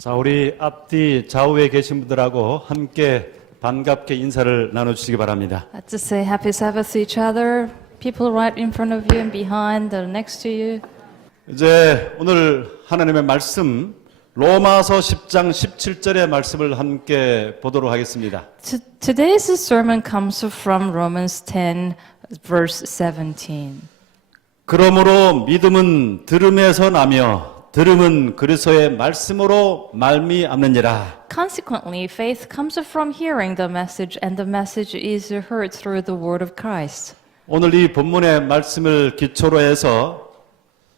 자, 우리 앞뒤 좌우에 계신 분들하고 함께 반갑게 인사를 나눠주시기 바랍니다. To say happy Sabbath to each other, people right in front of you and behind, or next to you. 이제 오늘 하나님의 말씀 로마서 10장 17절의 말씀을 함께 보도록 하겠습니다. Today's sermon comes from Romans 10, verse 17. 그러므로 믿음은 들음에서 나며 들음은 그리스도의 말씀으로 말미암느니라. Consequently, faith comes from hearing the message, and the message is heard through the word of Christ. 오늘 이 본문의 말씀을 기초로 해서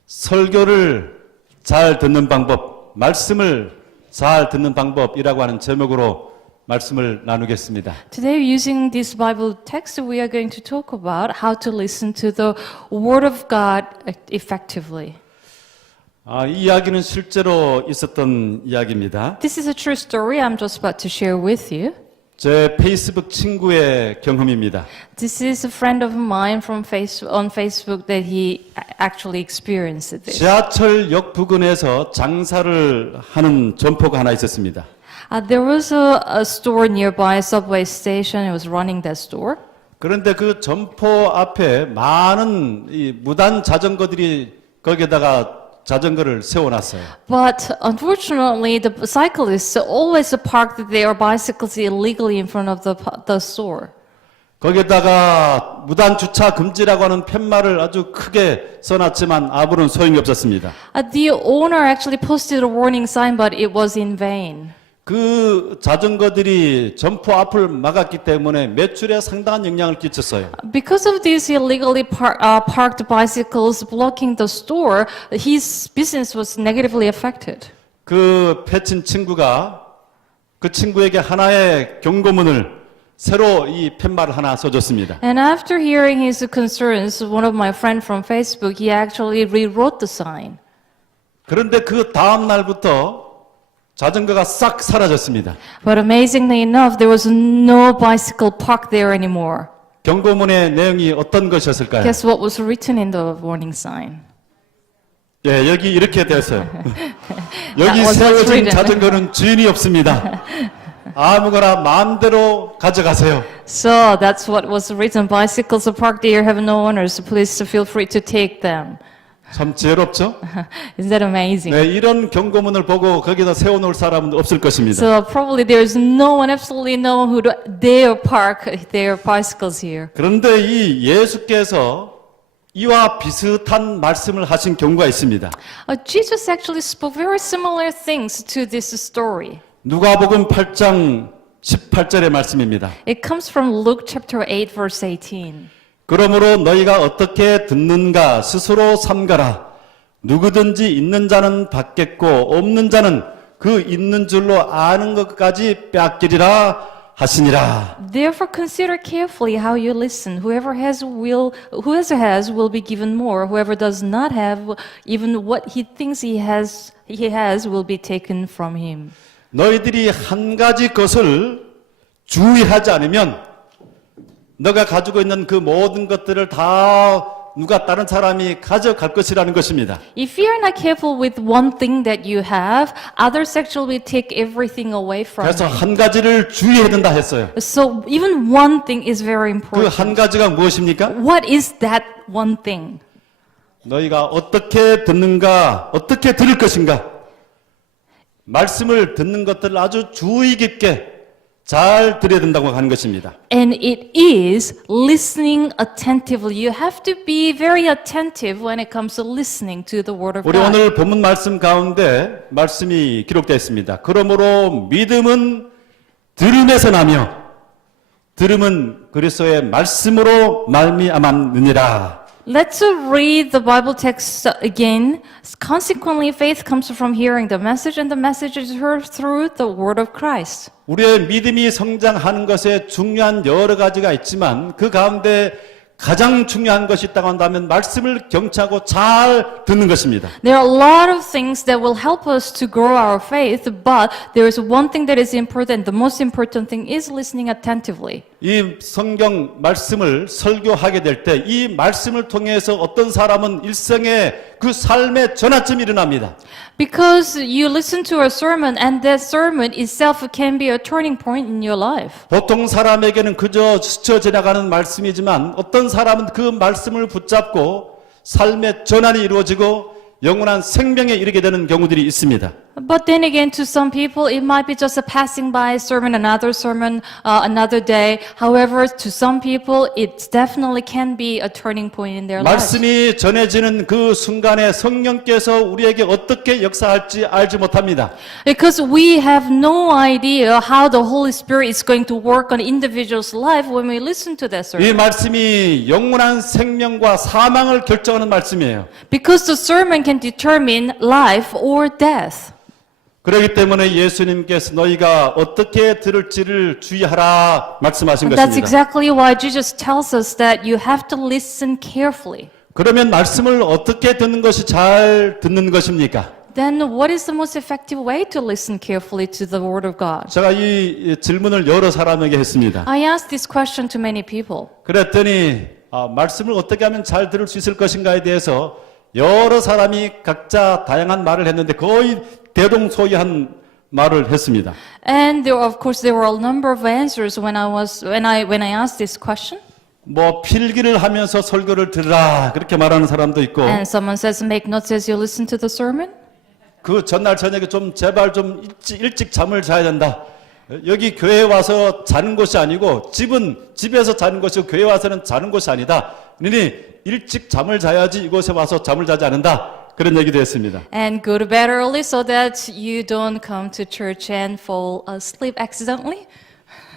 설교를 잘 듣는 방법, 말씀을 잘 듣는 방법이라고 하는 제목으로 말씀을 나누겠습니다. Today, using this Bible text, we are going to talk about how to listen to the word of God effectively. 이 이야기는 실제로 있었던 이야기입니다. This is a true story I'm just about to share with you. 제 페이스북 친구의 경험입니다. This is a friend of mine from on Facebook that he actually experienced this. 지하철역 부근에서 장사를 하는 점포가 하나 있었습니다. There was a store nearby, a subway station. It was running that store. 그런데 그 점포 앞에 많은 이 무단 자전거들이 거기에다가 자전거를 세워놨어요. But unfortunately, the cyclists always parked their bicycles illegally in front of the store. 거기에다가 무단 주차 금지라고 하는 팻말을 아주 크게 써놨지만 아무런 소용이 없었습니다. The owner actually posted a warning sign, but it was in vain. 그 자전거들이 점포 앞을 막았기 때문에 매출에 상당한 영향을 끼쳤어요. Because of these illegally parked bicycles blocking the store, his business was negatively affected. 그 패친 친구가 그 친구에게 하나의 경고문을 새로 이 팻말을 하나 써줬습니다. And after hearing his concerns, one of my friends from Facebook, he actually rewrote the sign. 그런데 그 다음 날부터 자전거가 싹 사라졌습니다. But amazingly enough, there was no bicycle parked there anymore. 경고문의 내용이 어떤 것이었을까요? Guess what was written in the warning sign? 예, 여기 이렇게 되었어요. 여기 That was 세워진 written. 자전거는 주인이 없습니다. 아무거나 마음대로 가져가세요. So that's what was written. Bicycles are parked here have no owners. Please feel free to take them. 참 지혜롭죠? Isn't that amazing? 네, 이런 경고문을 보고 거기다 세워놓을 사람은 없을 것입니다. So probably there's no one, absolutely no one who dare park their bicycles here. 그런데 이 예수께서 이와 비슷한 말씀을 하신 경우가 있습니다. Jesus actually spoke very similar things to this story. 누가복음 8장 18절의 말씀입니다. It comes from Luke chapter 8, verse 18. 그러므로 너희가 어떻게 듣는가 스스로 삼가라. 누구든지 있는 자는 받겠고 없는 자는 그 있는 줄로 아는 것까지 빼앗기리라 하시니라. Therefore consider carefully how you listen. Whoever has will be given more. Whoever does not have, even what he thinks he has will be taken from him. 너희들이 한 가지 것을 주의하지 않으면 너가 가지고 있는 그 모든 것들을 다 누가 다른 사람이 가져갈 것이라는 것입니다. If you are not careful with one thing that you have, others actually will take everything away from 그래서 you. 한 가지를 주의해야 된다 했어요. So even one thing is very 그 important. 한 가지가 무엇입니까? What is that one thing? 너희가 어떻게 듣는가, 어떻게 들을 것인가. 말씀을 듣는 것들을 아주 주의 깊게 잘 들어야 된다고 하는 것입니다. And it is listening attentively. You have to be very attentive when it comes to listening to the word of 우리 God. 오늘 본문 말씀 가운데 말씀이 기록되어 있습니다. 그러므로 믿음은 들음에서 나며 들음은 그리스도의 말씀으로 말미암았느니라. Let's read the Bible text again. Consequently, faith comes from hearing the message, and the message is heard through the word of Christ. 우리의 믿음이 성장하는 것에 중요한 여러 가지가 있지만 그 가운데 가장 중요한 것이 있다고 한다면 말씀을 경청하고 잘 듣는 것입니다. There are a lot of things that will help us to grow our faith, but there is one thing that is important. The most important thing is listening attentively. 이 성경 말씀을 설교하게 될 때 이 말씀을 통해서 어떤 사람은 일생에 그 삶의 전환점이 일어납니다. Because you listen to a sermon and that sermon itself can be a turning point in your life. 보통 사람에게는 그저 스쳐 지나가는 말씀이지만 어떤 사람은 그 말씀을 붙잡고 삶의 전환이 이루어지고 영원한 생명에 이르게 되는 경우들이 있습니다. But then again, to some people, it might be just a passing by sermon, another day. However, to some people, it definitely can be a turning point in their lives. 말씀이 전해지는 그 순간에 성령께서 우리에게 어떻게 역사할지 알지 못합니다. Because we have no idea how the Holy Spirit is going to work on individual's life when we listen to that 이 sermon. 말씀이 영원한 생명과 사망을 결정하는 말씀이에요. Because the sermon can determine life or death. 그렇기 때문에 예수님께서 너희가 어떻게 들을지를 주의하라 말씀하신 That's 것입니다. exactly why Jesus tells us that you have to listen carefully. 그러면 말씀을 어떻게 듣는 것이 잘 듣는 것입니까? Then what is the most effective way to listen carefully to the Word of God? 제가 이 질문을 여러 사람에게 했습니다. I asked this question to many people. 그랬더니 말씀을 어떻게 하면 잘 들을 수 있을 것인가에 대해서 여러 사람이 각자 다양한 말을 했는데 거의 대동소이한 말을 했습니다. And of course, there were a number of answers when I asked this question. 뭐 필기를 하면서 설교를 들으라 그렇게 말하는 사람도 있고 And someone says, make notes as you listen to the sermon. 그 전날 저녁에 좀 제발 좀 일찍 잠을 자야 된다. 여기 교회에 와서 자는 곳이 아니고 집에서 자는 것이고 교회에 와서는 자는 곳이 아니다. 그러니 일찍 잠을 자야지 이곳에 와서 잠을 자지 않는다. 그런 얘기도 했습니다. And go to bed early so that you don't come to church and fall asleep accidentally.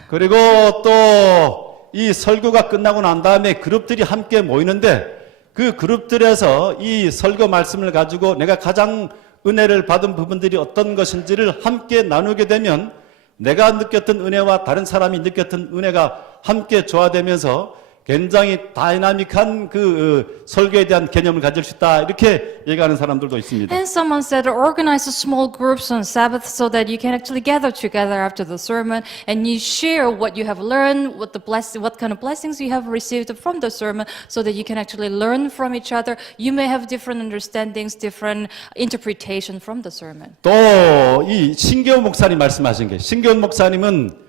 그리고 또 이 설교가 끝나고 난 다음에 그룹들이 함께 모이는데 그 그룹들에서 이 설교 말씀을 가지고 내가 가장 은혜를 받은 부분들이 어떤 것인지를 함께 나누게 되면 내가 느꼈던 은혜와 다른 사람이 느꼈던 은혜가 함께 조화되면서 굉장히 다이나믹한 그 설교에 대한 개념을 가질 수 있다. 이렇게 얘기하는 사람들도 있습니다. And someone said, organize small groups on Sabbath so that you can actually gather together after the sermon and you share what you have learned, what kind of blessings you have received from the sermon, so that you can actually learn from each other. You may have different understandings, different interpretation from the sermon. 또 이 신교훈 목사님 말씀하신 게 신교훈 목사님은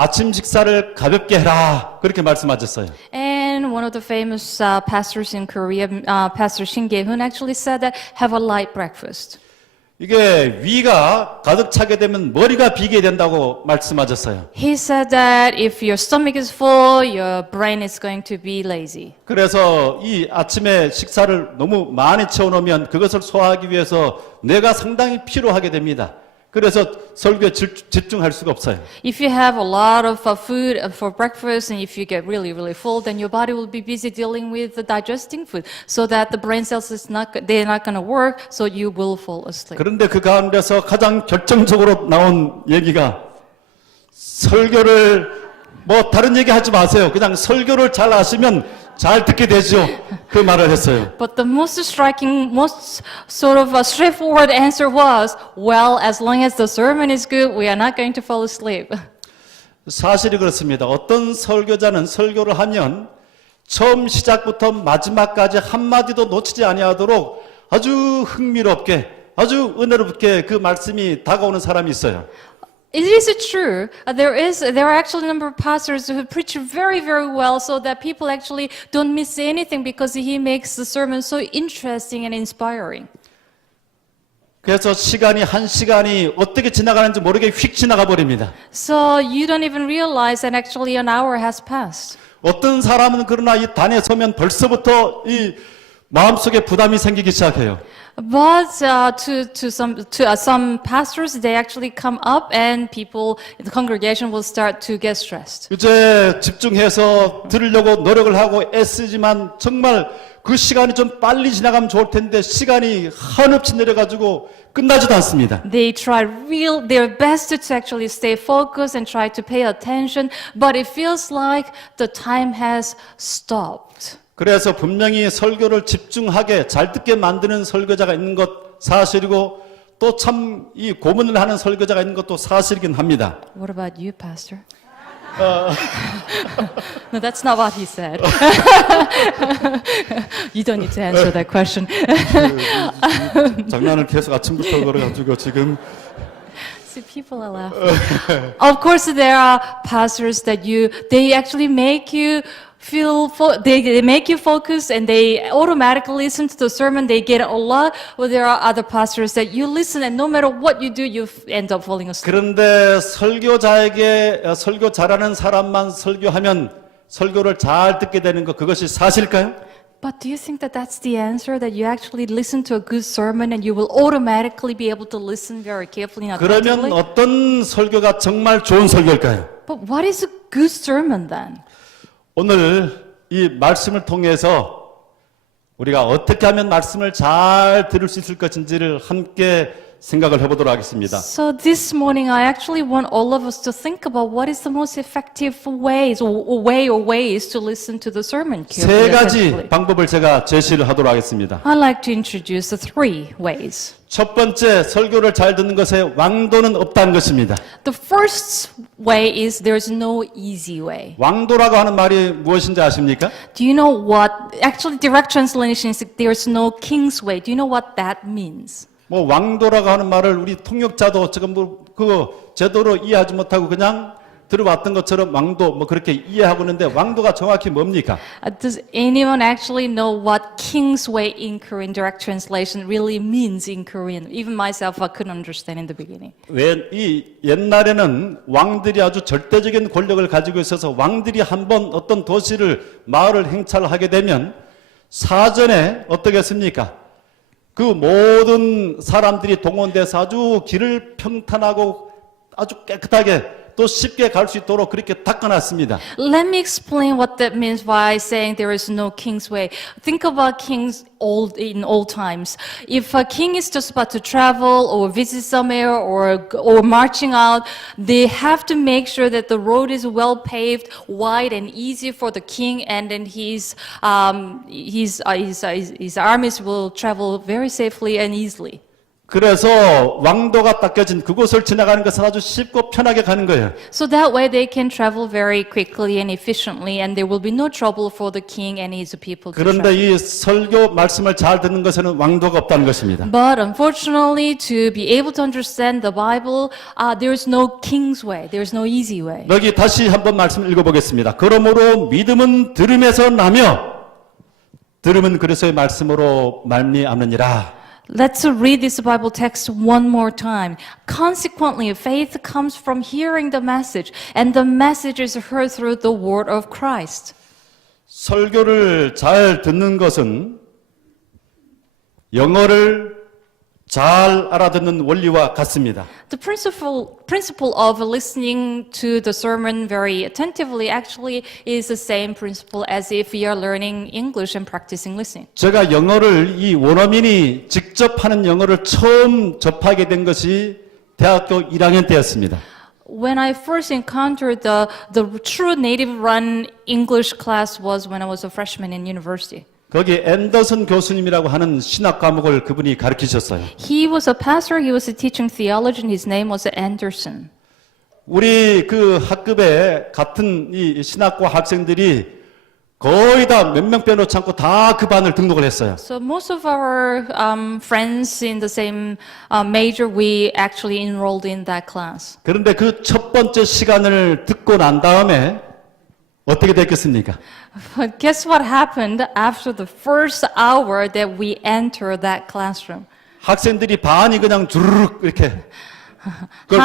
아침 식사를 가볍게 해라 그렇게 말씀하셨어요. And one of the famous pastors in Korea, Pastor Shin Jae-hoon, actually said that have a light breakfast. 이게 위가 가득 차게 되면 머리가 비게 된다고 말씀하셨어요. He said that if your stomach is full, your brain is going to be lazy. 그래서 이 아침에 식사를 너무 많이 채워놓으면 그것을 소화하기 위해서 뇌가 상당히 피로하게 됩니다. 그래서 설교에 집중할 수가 없어요. If you have a lot of food for breakfast and if you get really, really full, then your body will be busy dealing with the digesting food so that the brain cells they're not going to work, so you will fall asleep. 그런데 그 가운데서 가장 결정적으로 나온 얘기가 설교를 뭐 다른 얘기 하지 마세요. 그냥 설교를 잘 아시면 잘 듣게 되죠. 그 말을 했어요. But the most striking, most sort of straightforward answer was, well, as long as the sermon is good, we are not going to fall asleep. 사실이 그렇습니다. 어떤 설교자는 설교를 하면 처음 시작부터 마지막까지 한마디도 놓치지 아니하도록 아주 흥미롭게, 아주 은혜롭게 그 말씀이 다가오는 사람이 있어요. It is true. There are actually a number of pastors who preach very, very well so that people actually don't miss anything because he makes the sermon so interesting and inspiring. 그래서 한 시간이 어떻게 지나가는지 모르게 휙 지나가 버립니다. So you don't even realize that actually an hour has passed. 어떤 사람은 그러나 이 단에 서면 벌써부터 이 마음속에 부담이 생기기 시작해요. But to some pastors, they actually come up and people, the congregation will start to get stressed. 이제 집중해서 들으려고 노력을 하고 애쓰지만 정말 그 시간이 좀 빨리 지나가면 좋을 텐데 시간이 한없이 내려가지고 끝나지도 않습니다. They try their best to actually stay focused and try to pay attention, but it feels like the time has stopped. 그래서 분명히 설교를 집중하게 잘 듣게 만드는 설교자가 있는 것 사실이고 또 참 이 고문을 하는 설교자가 있는 것도 사실이긴 합니다. What about you, Pastor? No, that's not what he said. You don't need to answer that question. 장난을 계속 아침부터 걸어가지고 지금 See, people are laughing. Of course, there are pastors that they actually make you they make you focus and they automatically listen to the sermon. They get a lot. Well, there are other pastors that you listen and no matter what you do, you end up falling asleep. 그런데 설교자에게 설교 잘하는 사람만 설교하면 설교를 잘 듣게 되는 것 그것이 사실일까요? But do you think that that's the answer? That you actually listen to a good sermon and you will automatically be able to listen very carefully and 그러면 attentively? 어떤 설교가 정말 좋은 설교일까요? But what is a good sermon then? 오늘 이 말씀을 통해서 우리가 어떻게 하면 말씀을 잘 들을 수 있을 것인지를 함께 생각을 해보도록 하겠습니다. So this morning, I actually want all of us to think about what is the most effective ways or ways to listen to the sermon 세 carefully. 가지 attentively. 방법을 제가 제시를 하도록 하겠습니다. I'd like to introduce the 3 ways. 첫 번째, 설교를 잘 듣는 것에 왕도는 없다는 것입니다. The first way is there's no easy way. 왕도라고 하는 말이 무엇인지 아십니까? Do you know what, actually direct translation is there's no king's way. Do you know what that means? 뭐 왕도라고 하는 말을 우리 통역자도 지금 그 제대로 이해하지 못하고 그냥 들어왔던 것처럼 왕도 뭐 그렇게 이해하고 있는데 왕도가 정확히 뭡니까? Does anyone actually know what king's way in Korean direct translation really means in Korean? Even myself, I couldn't understand in the beginning. 왜 이 옛날에는 왕들이 아주 절대적인 권력을 가지고 있어서 왕들이 한번 어떤 도시를 마을을 행차하게 되면 사전에 어떻게 했습니까? 그 모든 사람들이 동원돼서 아주 길을 평탄하고 아주 깨끗하게 또 쉽게 갈 수 있도록 그렇게 닦아놨습니다. Let me explain what that means by saying there is no king's way. Think about kings in old times. If a king is just about to travel or visit somewhere or marching out, they have to make sure that the road is well paved, wide and easy for the king, and then his armies will travel very safely and easily. 그래서 왕도가 닦여진 그곳을 지나가는 것은 아주 쉽고 편하게 가는 거예요. So that way they can travel very quickly and efficiently, and there will be no trouble for the king and his people to 그런데 travel. 이 설교 말씀을 잘 듣는 것에는 왕도가 없다는 것입니다. But unfortunately, to be able to understand the Bible, there is no king's way. There is no easy way. 여기 다시 한번 말씀을 읽어보겠습니다. 그러므로 믿음은 들음에서 나며 들음은 그리스도의 말씀으로 말미암느니라. Let's read this Bible text one more time. Consequently, faith comes from hearing the message, and the message is heard through the word of Christ. 설교를 잘 듣는 것은 영어를 잘 알아듣는 원리와 같습니다. The principle of listening to the sermon very attentively actually is the same principle as if you are learning English and practicing listening. 제가 영어를 이 원어민이 직접 하는 영어를 처음 접하게 된 것이 대학교 1학년 때였습니다. When I first encountered the true native run English class was when I was a freshman in university. 거기 앤더슨 교수님이라고 하는 신학 과목을 그분이 가르치셨어요. He was a pastor, he was teaching theology, and his name was Anderson. 우리 그 학급에 같은 이 신학과 학생들이 거의 다 몇 명 빼놓지 않고 다 그 반을 등록을 했어요. So most of our friends in the same major, we actually enrolled in that class. 그런데 그 첫 번째 시간을 듣고 난 다음에 어떻게 됐겠습니까? But guess what happened after the first hour that we entered that classroom? 학생들이 반이 그냥 주르륵 이렇게 그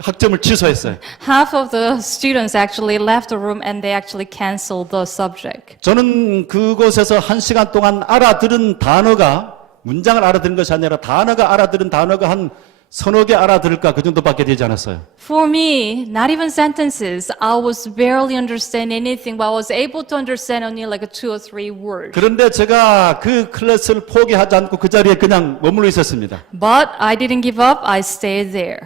학점을 취소했어요. Half of the students actually left the room and they actually canceled the subject. 저는 그곳에서 1시간 동안 알아들은 단어가 문장을 알아들은 것이 아니라 알아들은 단어가 한 서너 개 알아들을까 그 정도밖에 되지 않았어요. For me, not even sentences. I was barely understand anything, but I was able to understand only like 2 or 3 words. 그런데 제가 그 클래스를 포기하지 않고 그 자리에 그냥 머물러 있었습니다. But I didn't give up. I stayed there.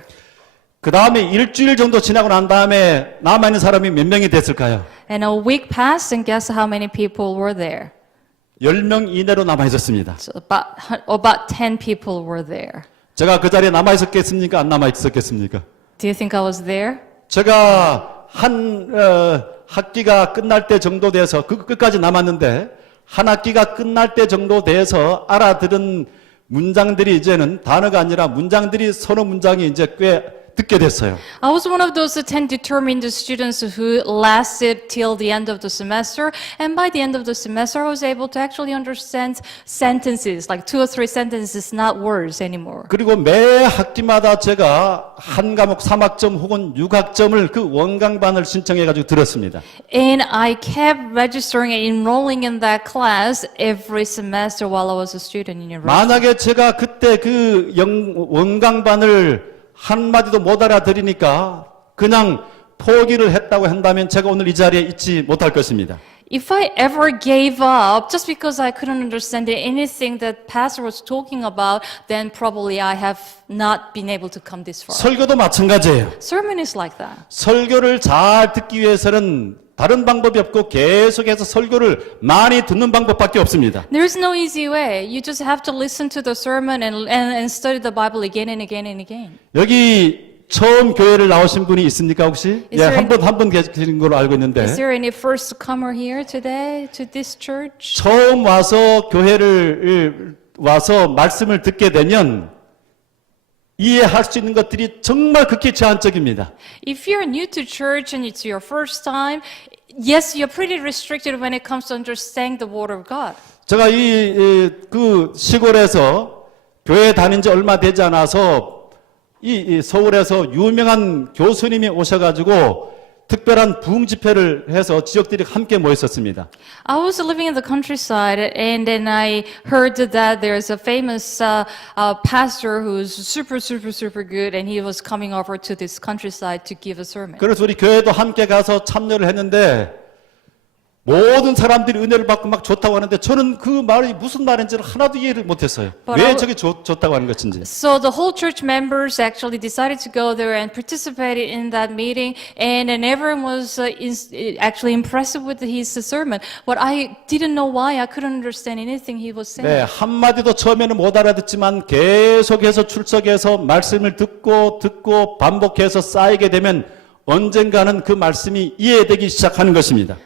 그 다음에 일주일 정도 지나고 난 다음에 남아있는 사람이 몇 명이 됐을까요? And a week passed, and guess how many people were there? 10명 이내로 남아있었습니다. So about 10 people were there. 제가 그 자리에 남아있었겠습니까? 안 남아있었겠습니까? Do you think I was there? 제가 한 학기가 끝날 때 정도 돼서 그 끝까지 남았는데 한 학기가 끝날 때 정도 돼서 알아들은 문장들이 이제는 단어가 아니라 문장들이 서너 문장이 이제 꽤 듣게 됐어요. I was one of those 10 determined students who lasted till the end of the semester, and by the end of the semester, I was able to actually understand sentences, like 2 or 3 sentences, not words anymore. 그리고 매 학기마다 제가 한 과목 3학점 혹은 6학점을 그 원강반을 신청해가지고 들었습니다. And I kept registering and enrolling in that class every semester while I was a student in university. 만약에 제가 그때 그 원강반을 한마디도 못 알아들으니까 그냥 포기를 했다고 한다면 제가 오늘 이 자리에 있지 못할 것입니다. If I ever gave up just because I couldn't understand anything that pastor was talking about, then probably I have not been able to come this far. 설교도 마찬가지예요. Sermon is like that. 설교를 잘 듣기 위해서는 다른 방법이 없고 계속해서 설교를 많이 듣는 방법밖에 없습니다. There's no easy way. You just have to listen to the sermon and study the Bible again and again and again. 여기 처음 교회를 나오신 분이 있습니까 혹시? Is 예, there 한 분 계신 걸로 알고 있는데 Is there any first comer here today to this church? 처음 와서 교회를 와서 말씀을 듣게 되면 이해할 수 있는 것들이 정말 극히 제한적입니다. If you're new to church and it's your first time, yes, you're pretty restricted when it comes to understanding the Word of God. 제가 그 시골에서 교회 다닌 지 얼마 되지 않아서 이 서울에서 유명한 교수님이 오셔가지고 특별한 부흥 집회를 해서 지역들이 함께 모였었습니다. I was living in the countryside, and then I heard that there's a famous pastor who's super good, and he was coming over to this countryside to give a sermon. 그래서 우리 교회도 함께 가서 참여를 했는데 모든 사람들이 은혜를 받고 막 좋다고 하는데 저는 그 말이 무슨 말인지를 하나도 이해를 못했어요. But 왜 I- 저게 좋다고 하는 것인지. So the whole church members actually decided to go there and participated in that meeting, and then everyone was actually impressed with his sermon. But I didn't know why. I couldn't understand anything he was saying. 네, 한마디도 처음에는 못 알아듣지만 계속해서 출석해서 말씀을 듣고 반복해서 쌓이게 되면 언젠가는 그 말씀이 이해되기 시작하는 것입니다.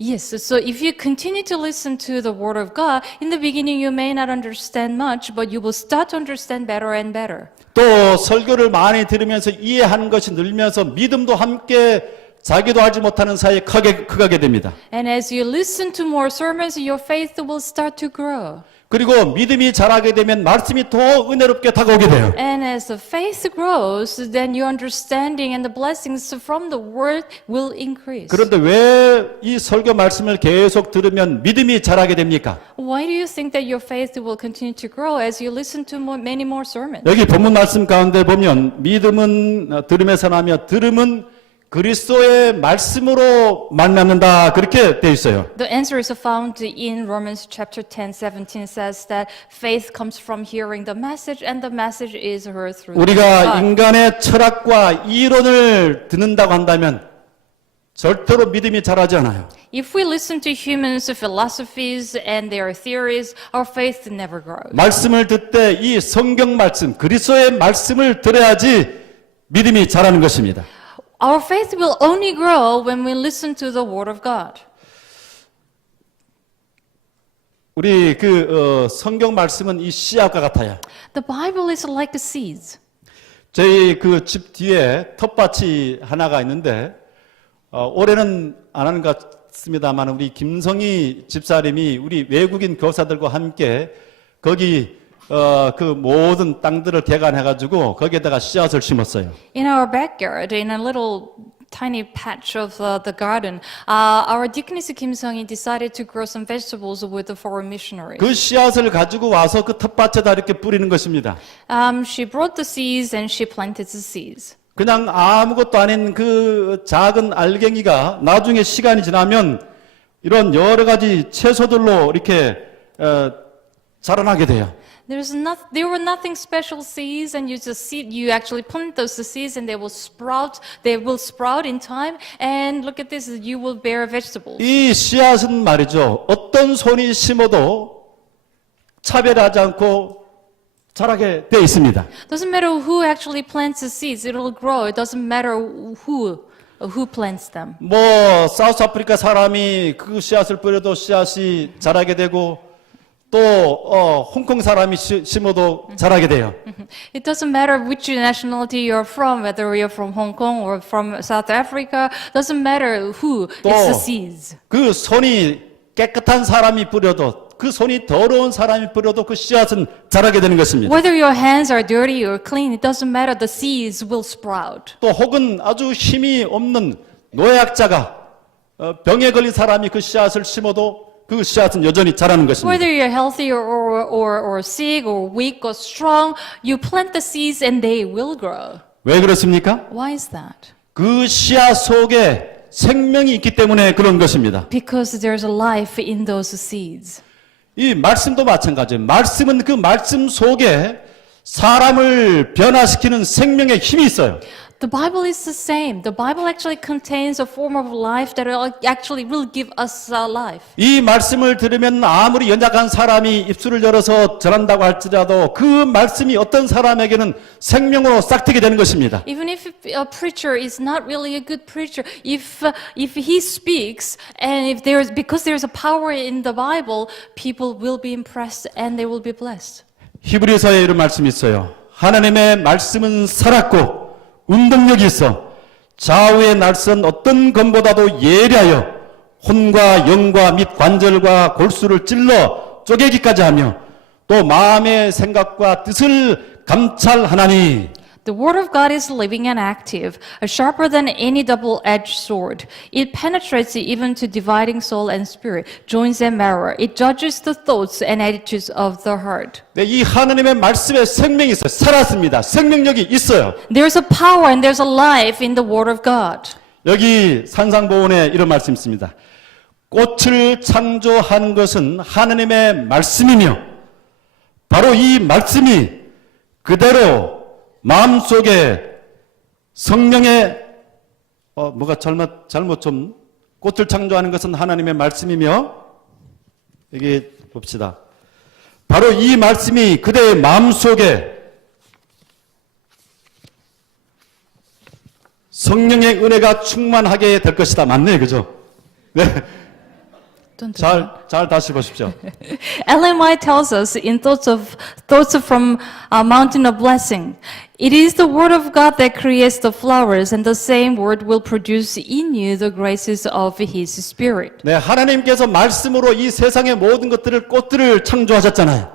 Yes, so if you continue to listen to the Word of God, in the beginning you may not understand much, but you will start to understand better and better. 또 설교를 많이 들으면서 이해하는 것이 늘면서 믿음도 함께 자기도 알지 못하는 사이에 커가게 됩니다. And as you listen to more sermons, your faith will start to grow. 그리고 믿음이 자라게 되면 말씀이 더 은혜롭게 다가오게 돼요. And as the faith grows, then your understanding and the blessings from the Word will increase. 그런데 왜 이 설교 말씀을 계속 들으면 믿음이 자라게 됩니까? Why do you think that your faith will continue to grow as you listen to many more sermons? 여기 본문 말씀 가운데 보면 믿음은 들음에서 나며 들음은 그리스도의 말씀으로 만나는다 그렇게 되어 있어요. The answer is found in Romans chapter 10, 17 says that faith comes from hearing the message and the message is heard through the 우리가 God. 인간의 철학과 이론을 듣는다고 한다면 절대로 믿음이 자라지 않아요. If we listen to humans' philosophies and their theories, our faith never grows. 말씀을 듣되 이 성경 말씀, 그리스도의 말씀을 들어야지 믿음이 자라는 것입니다. Our faith will only grow when we listen to the Word of God. 우리 성경 말씀은 이 씨앗과 같아요. The Bible is like a seed. 저희 그 집 뒤에 텃밭이 하나가 있는데 올해는 안 하는 것 같습니다만 우리 김성희 집사님이 우리 외국인 교사들과 함께 거기 그 모든 땅들을 개간해가지고 거기에다가 씨앗을 심었어요. In our backyard, in a little tiny patch of the garden, our deaconess Kim Sung-hee decided to grow some vegetables with the foreign missionaries. 그 씨앗을 가지고 와서 그 텃밭에다 이렇게 뿌리는 것입니다. She brought the seeds and she planted the seeds. 그냥 아무것도 아닌 그 작은 알갱이가 나중에 시간이 지나면 이런 여러 가지 채소들로 이렇게 자라나게 돼요. There were nothing special seeds, and you actually plant those seeds, and they will sprout. They will sprout in time, and look at this, you will bear vegetables. 이 씨앗은 말이죠. 어떤 손이 심어도 차별하지 않고 자라게 돼 있습니다. Doesn't matter who actually plants the seeds; it will grow. It doesn't matter who Who plants them? 뭐 사우스 아프리카 사람이 그 씨앗을 뿌려도 씨앗이 자라게 되고 또 홍콩 사람이 심어도 자라게 돼요. It doesn't matter which nationality you're from, whether you're from Hong Kong or from South Africa. Doesn't matter who. It's the seeds. 그 손이 깨끗한 사람이 뿌려도 그 손이 더러운 사람이 뿌려도 그 씨앗은 자라게 되는 것입니다. Whether your hands are dirty or clean, it doesn't matter. The seeds will sprout. 또 혹은 아주 힘이 없는 노약자가 병에 걸린 사람이 그 씨앗을 심어도 그 씨앗은 여전히 자라는 것입니다. Whether you're healthy or sick or weak or strong, you plant the seeds and they will grow. 왜 그렇습니까? Why is that? 그 씨앗 속에 생명이 있기 때문에 그런 것입니다. Because there's a life in those seeds. 이 말씀도 마찬가지예요. 말씀은 그 말씀 속에 사람을 변화시키는 생명의 힘이 있어요. The Bible is the same. The Bible actually contains a form of life that actually will give us life. 이 말씀을 들으면 아무리 연약한 사람이 입술을 열어서 전한다고 할지라도 그 말씀이 어떤 사람에게는 생명으로 싹트게 되는 것입니다. Even if a preacher is not really a good preacher, if he speaks and if because there's a power in the Bible, people will be impressed and they will be blessed. 히브리서에 이런 말씀이 있어요. 하나님의 말씀은 살았고 운동력이 있어 좌우의 날선 어떤 검보다도 예리하여 혼과 영과 및 관절과 골수를 찔러 쪼개기까지 하며 또 마음의 생각과 뜻을 감찰하나니 The word of God is living and active, sharper than any double-edged sword. It penetrates even to dividing soul and spirit, joints and marrow. It judges the thoughts and attitudes of the heart. 네, 이 하나님의 말씀에 생명이 있어요. 살았습니다. 생명력이 있어요. There's a power and there's a life in the word of God. 여기 산상보훈에 이런 말씀이 있습니다. 꽃을 창조한 것은 하나님의 말씀이며 바로 이 말씀이 그대로 마음속에 성령의 뭐가 잘못 좀 꽃을 창조하는 것은 하나님의 말씀이며 여기 봅시다. 바로 이 말씀이 그대의 마음속에 성령의 은혜가 충만하게 될 것이다. 맞네, 그죠? 네. 잘 다시 보십시오. Ellen White tells us in thoughts from a mountain of blessing, it is the word of God that creates the flowers, and the same word will produce in you the graces of His Spirit. 네, 하나님께서 말씀으로 이 세상의 모든 꽃들을 창조하셨잖아요.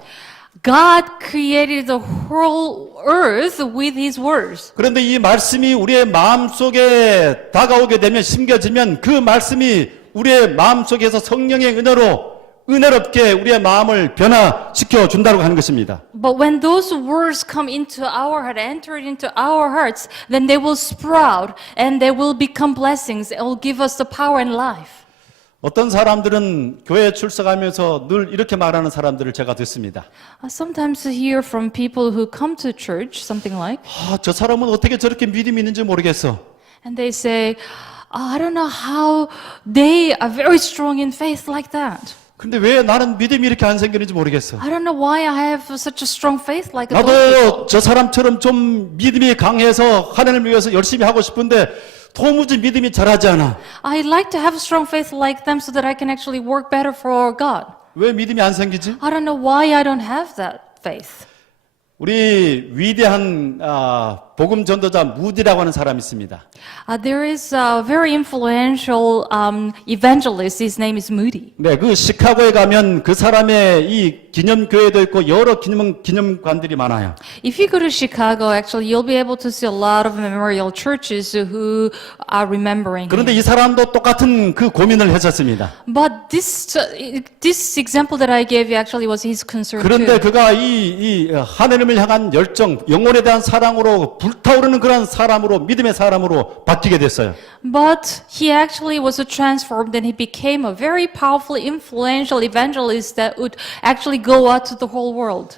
God created the whole earth with His words. 그런데 이 말씀이 우리의 마음속에 다가오게 되면 심겨지면 그 말씀이 우리의 마음속에서 성령의 은혜로 은혜롭게 우리의 마음을 변화시켜 준다고 하는 것입니다. But when those words come into our heart, enter into our hearts, then they will sprout and they will become blessings. It will give us the power and life. 어떤 사람들은 교회에 출석하면서 늘 이렇게 말하는 사람들을 제가 듣습니다. I sometimes hear from people who come to church, something like, 저 사람은 어떻게 저렇게 믿음이 있는지 모르겠어. and they say, I don't know how they are very strong in faith like that. 근데 왜 나는 믿음이 이렇게 안 생기는지 모르겠어. I don't know why I have such a strong faith like those people. 나도 저 사람처럼 좀 믿음이 강해서 하나님을 위해서 열심히 하고 싶은데 도무지 믿음이 자라지 않아. I'd like to have strong faith like them so that I can actually work better for God. 왜 믿음이 안 생기지? I don't know why I don't have that faith. 우리 위대한 복음 전도자 무디라고 하는 사람이 있습니다. There is a very influential evangelist. His name is Moody. 네, 그 시카고에 가면 그 사람의 이 기념교회도 있고 여러 기념관들이 많아요. If you go to Chicago, actually, you'll be able to see a lot of memorial churches who are remembering 그런데 him. 이 사람도 똑같은 그 고민을 했었습니다. But this example that I gave you actually was his concern 그런데 too. 그가 이 하나님을 향한 열정, 영혼에 대한 사랑으로 불타오르는 그런 사람으로 믿음의 사람으로 바뀌게 됐어요. But he actually was transformed and he became a very powerful, influential evangelist that would actually go out to the whole world.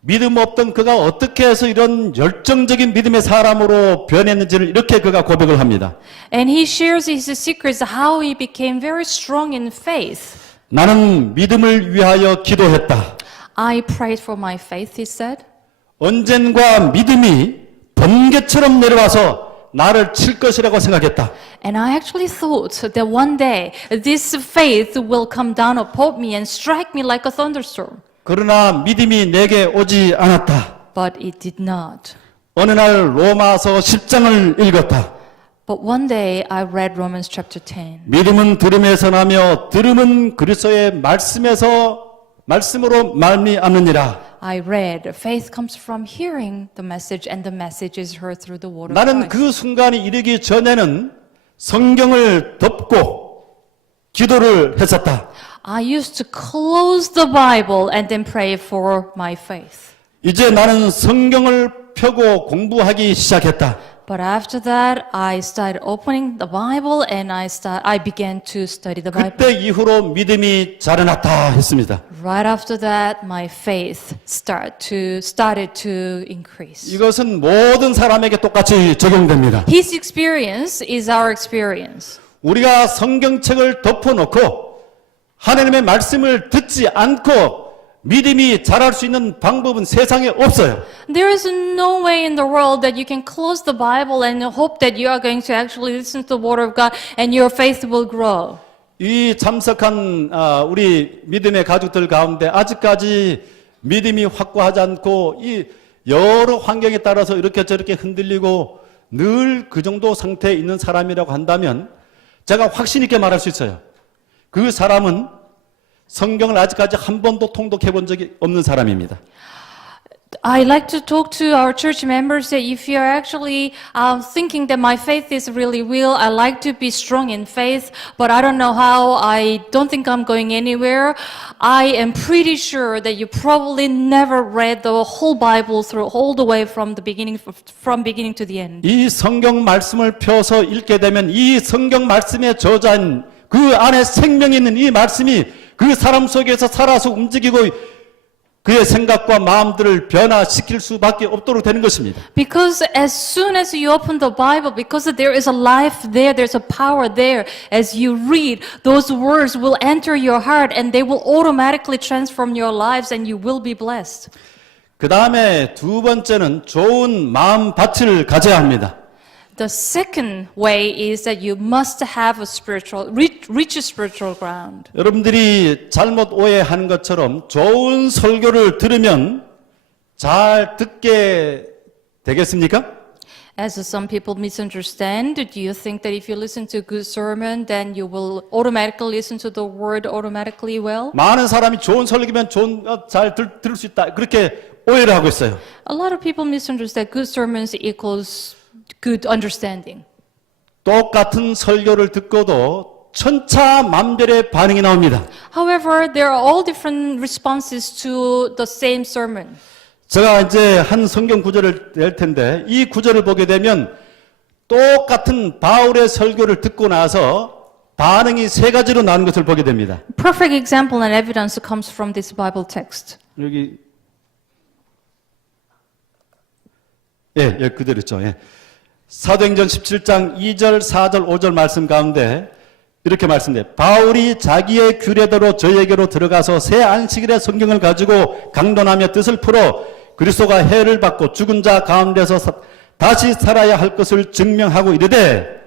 믿음 없던 그가 어떻게 해서 이런 열정적인 믿음의 사람으로 변했는지를 이렇게 그가 고백을 합니다. And he shares his secrets how he became very strong in faith. 나는 믿음을 위하여 기도했다. I prayed for my faith, he said. 언젠가 믿음이 번개처럼 내려와서 나를 칠 것이라고 생각했다. And I actually thought that one day this faith will come down upon me and strike me like a thunderstorm. 그러나 믿음이 내게 오지 않았다. But it did not. 어느 날 로마서 10장을 읽었다. But one day I read Romans chapter 10. 믿음은 들음에서 나며 들음은 그리스도의 말씀으로 말미암느니라. I read, faith comes from hearing the message, and the message is heard through the word of 나는 Christ. 그 순간이 이르기 전에는 성경을 덮고 기도를 했었다. I used to close the Bible and then pray for my faith. 이제 나는 성경을 펴고 공부하기 시작했다. But after that, I started opening the Bible and I began to study the Bible. 그때 이후로 믿음이 자라났다 했습니다. Right after that, my faith started to increase. 이것은 모든 사람에게 똑같이 적용됩니다. His experience is our experience. 우리가 성경책을 덮어놓고 하나님의 말씀을 듣지 않고 믿음이 자랄 수 있는 방법은 세상에 없어요. There is no way in the world that you can close the Bible and hope that you are going to actually listen to the Word of God and your faith will grow. 이 참석한 우리 믿음의 가족들 가운데 아직까지 믿음이 확고하지 않고 이 여러 환경에 따라서 이렇게 저렇게 흔들리고 늘 그 정도 상태에 있는 사람이라고 한다면 제가 확신 있게 말할 수 있어요. 그 사람은 성경을 아직까지 한 번도 통독해 본 적이 없는 사람입니다. I like to talk to our church members that if you're actually thinking that my faith is really real, I like to be strong in faith, but I don't know how, I don't think I'm going anywhere. I am pretty sure that you probably never read the whole Bible through all the way from beginning to the end. 이 성경 말씀을 펴서 읽게 되면 이 성경 말씀의 저자인 그 안에 생명이 있는 이 말씀이 그 사람 속에서 살아서 움직이고 그의 생각과 마음들을 변화시킬 수밖에 없도록 되는 것입니다. Because as soon as you open the Bible, because there is a life there, there's a power there, as you read, those words will enter your heart and they will automatically transform your lives and you will be blessed. 그 다음에 두 번째는 좋은 마음밭을 가져야 합니다. The second way is that you must have a reach a spiritual ground. 여러분들이 잘못 오해하는 것처럼 좋은 설교를 들으면 잘 듣게 되겠습니까? As some people misunderstand, do you think that if you listen to a good sermon, then you will automatically listen to the word automatically well? 많은 사람이 좋은 설교면 잘 들을 수 있다. 그렇게 오해를 하고 있어요. A lot of people misunderstand good sermons equals good understanding. 똑같은 설교를 듣고도 천차만별의 반응이 나옵니다. However, there are all different responses to the same sermon. 제가 이제 한 성경 구절을 낼 텐데 이 구절을 보게 되면 똑같은 바울의 설교를 듣고 나서 반응이 세 가지로 나눈 것을 보게 됩니다. Perfect example and evidence comes from this Bible text. 여기 예, 그대로 있죠. 예. 사도행전 17장 2절, 4절, 5절 말씀 가운데 이렇게 말씀돼요. 바울이 자기의 규례대로 저에게로 들어가서 새 안식일의 성경을 가지고 강론하며 뜻을 풀어 그리스도가 해를 받고 죽은 자 가운데서 다시 살아야 할 것을 증명하고 이르되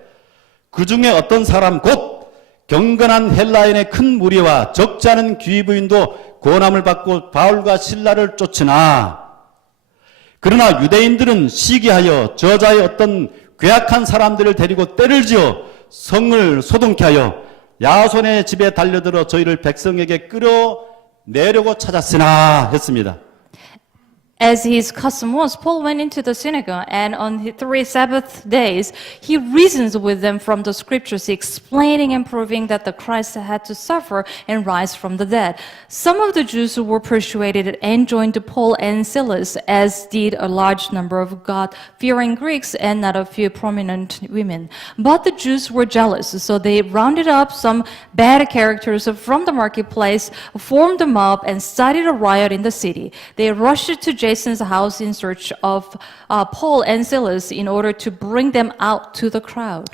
그 중에 어떤 사람 곧 경건한 헬라인의 큰 무리와 적지 않은 귀부인도 고난을 받고 바울과 실라를 쫓으나 그러나 유대인들은 시기하여 저자의 어떤 괴악한 사람들을 데리고 때를 지어 성을 소동케 하여 야손의 집에 달려들어 저희를 백성에게 끌어내려고 찾았으나 했습니다. As his custom was, Paul went into the synagogue, and on the 3 Sabbath days, he reasons with them from the scriptures, explaining and proving that the Christ had to suffer and rise from the dead. Some of the Jews were persuaded and joined Paul and Silas, as did a large number of God-fearing Greeks and not a few prominent women. But the Jews were jealous, so they rounded up some bad characters from the marketplace, formed a mob, and started a riot in the city. They rushed to Jason's house in search of Paul and Silas in order to bring them out to the crowd.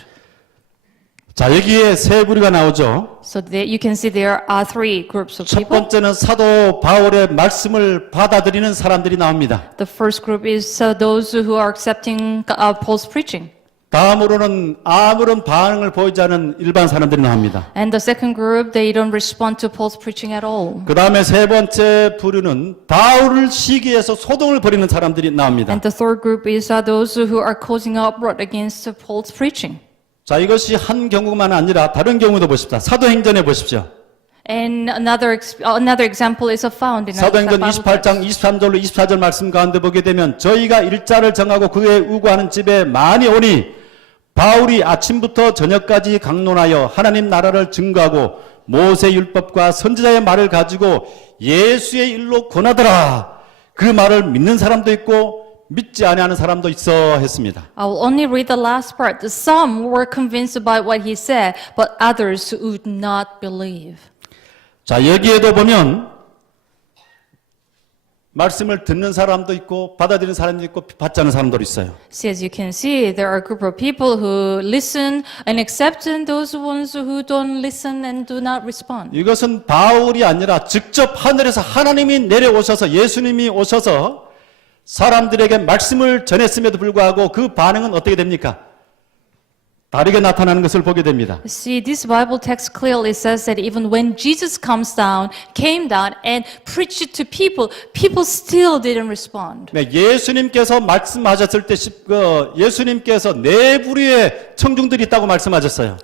자, 여기에 세 부류가 나오죠. So you can see there are three groups of 첫 people. 번째는 사도 바울의 말씀을 받아들이는 사람들이 나옵니다. The first group is those who are accepting Paul's preaching. 다음으로는 아무런 반응을 보이지 않은 일반 사람들이 나옵니다. And the second group, they don't respond to Paul's preaching at all. 그 다음에 세 번째 부류는 바울을 시기해서 소동을 벌이는 사람들이 나옵니다. And the third group is those who are causing uproar against Paul's preaching. 자, 이것이 한 경우만 아니라 다른 경우도 보십시다. 사도행전에 보십시오. And another example is found in 사도행전 Bible 28장 23절로 24절 말씀 가운데 보게 되면 저희가 일자를 정하고 그에 우구하는 집에 많이 오니 바울이 아침부터 저녁까지 강론하여 하나님 나라를 증거하고 모세 율법과 선지자의 말을 가지고 예수의 일로 권하더라. 그 말을 믿는 사람도 있고 믿지 아니하는 사람도 있어 했습니다. I will only read the last part. Some were convinced by what he said, but others would not believe. 자, 여기에도 보면 말씀을 듣는 사람도 있고 받아들이는 사람도 있고 받지 않는 사람도 있어요. See, as you can see, there are a group of people who listen and accept, and those ones who don't listen and do not respond. 이것은 바울이 아니라 직접 하늘에서 하나님이 내려오셔서 예수님이 오셔서 사람들에게 말씀을 전했음에도 불구하고 그 반응은 어떻게 됩니까? 다르게 나타나는 것을 보게 됩니다. See, this Bible text clearly says that even when Jesus came down and preached to people, people still didn't respond. 네, 예수님께서 말씀하셨을 때 예수님께서 네 부류의 청중들이 있다고 말씀하셨어요.